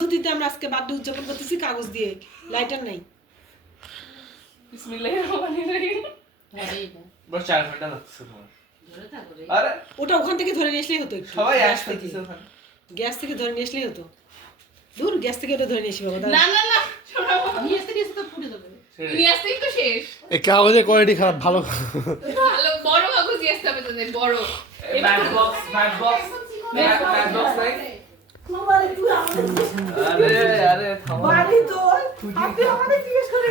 পদ্ধতিতে আমরা আজকে বার্থডে উদযাপন করতেছি কাগজ দিয়ে, লাইটার নাই। বিসমিল্লাহির রহমানির রহিম। বস 4 ঘন্টা লাগছে তোমার। আরে ওটা ওখান থেকে ধরে নিয়ে আসলেই হতো, একটু সবাই গ্যাস আসতে থেকে। দিছে ওখানে। গ্যাস থেকে ধরে নিয়ে আসলেই হতো। দূর গ্যাস থেকে ওটা ধরে নিয়ে আসি বাবা। না না না শোনো, নিয়ে আসতে তো ফুটে যাবে। নিয়ে আসতেই তো শেষ। এই কাগজের কোয়ালিটি খারাপ, ভালো ভালো বড় কাগজ নিয়ে আসতে হবে তোদের, বড়। ম্যাট বক্স ম্যাট নাই। আরে থামো।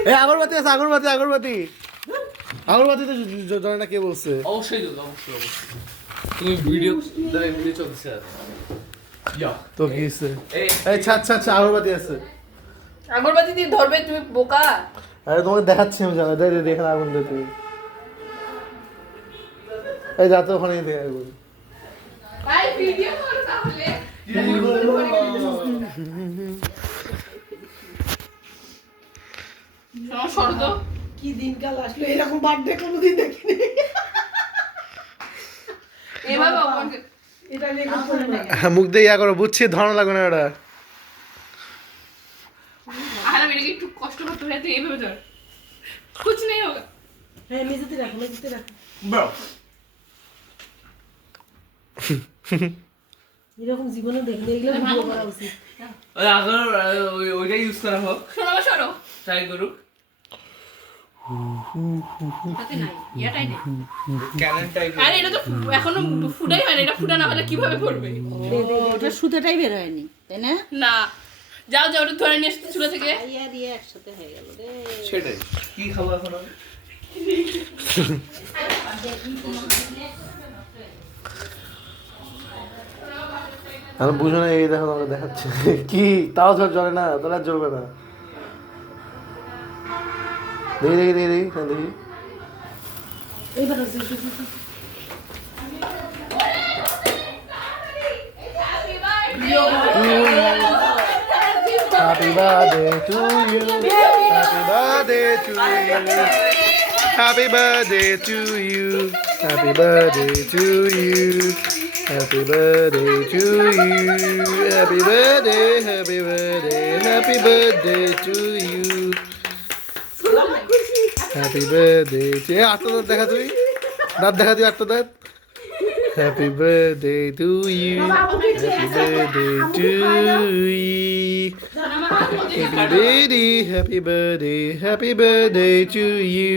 এই আগরবাতি আছে, আগরবাতি তো জলে না, কে বলছে? অবশ্যই দাও, অবশ্যই। তুমি ভিডিও চলছে আর। ইয়া তো কি হইছে? এই এই আচ্ছা আগরবাতি আছে। আগরবাতি দিয়ে ধরবে তুমি বোকা। আরে তোমাকে দেখাচ্ছি আমি, জানো দে এখানে আগুন দে তুই। এই যা তো ওখানে দেখে আগুন। ভাই ভিডিও করো তাহলে। সরো তো। কি দিনকাল আসলো, এরকম বার্থডে কোনোদিন দেখিনি। এভাবে অপমান- এটা নিয়ে খুব ভালো লাগে। মুখ দিয়ে ইয়া করো, বুঝছি ধরন লাগবে না ওটা। আর আমি এটাকে একটু কষ্ট করতে হয়, তুই এইভাবে ধর। কুছ নেই হোগা। হ্যাঁ মেঝেতে রাখো। ব্রো এরকম জীবনে দেখিনি, এগুলো ভিডিও করা উচিত। ওই আগর ওইটা ইউজ করা হোক, সরো সরো। ট্রাই করুক। তাতে নাই ইয়াটাই নেই। Canon type. আরে এটা তো এখনো ফুটাই হয় না, এটা ফুটা না হলে কিভাবে পড়বে? ওটা সুতোটাই বের হয়নি, তাই না? না যাও যাও, ওটা ধরে নিয়ে আসতে চুলা থেকে। ইয়া দিয়ে একসাথে হয়ে গেল রে। সেটাই। কি খাবো এখন আমি? আমি বুঝো না, এই দেখো তোমাকে দেখাচ্ছে। কি তাও ধর জ্বলে না, তাহলে আর জ্বলবে না। দেখি হ্যাঁ, দেখি। এইবার Happy birthday to you. Happy birthday to you. Happy birthday to you. Happy birthday to you. Happy birthday to you. Happy birthday, happy birthday, happy birthday to you. Happy birthday to you. আটটা দাঁত দেখা তুই, দাঁত দেখা তুই, আটটা দাঁত। Happy birthday to you. Happy birthday to you. Happy birthday to you.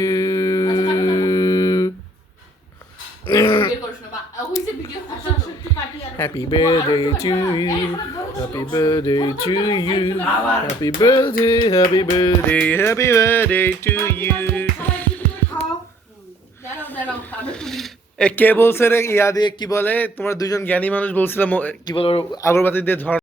বের করো শোনো, বা হইছে ভিডিও করছো তো। একটু কাটি আর Happy birthday to you. Happy birthday to you. Happy birthday, happy birthday, happy birthday to you. দাঁড়াও আমি তুলি। এ কে বলছে রে ইয়া দিয়ে কি বলে, তোমরা দুজন জ্ঞানী মানুষ বলছিলাম, কি বলে আগরবাতি দিয়ে ধর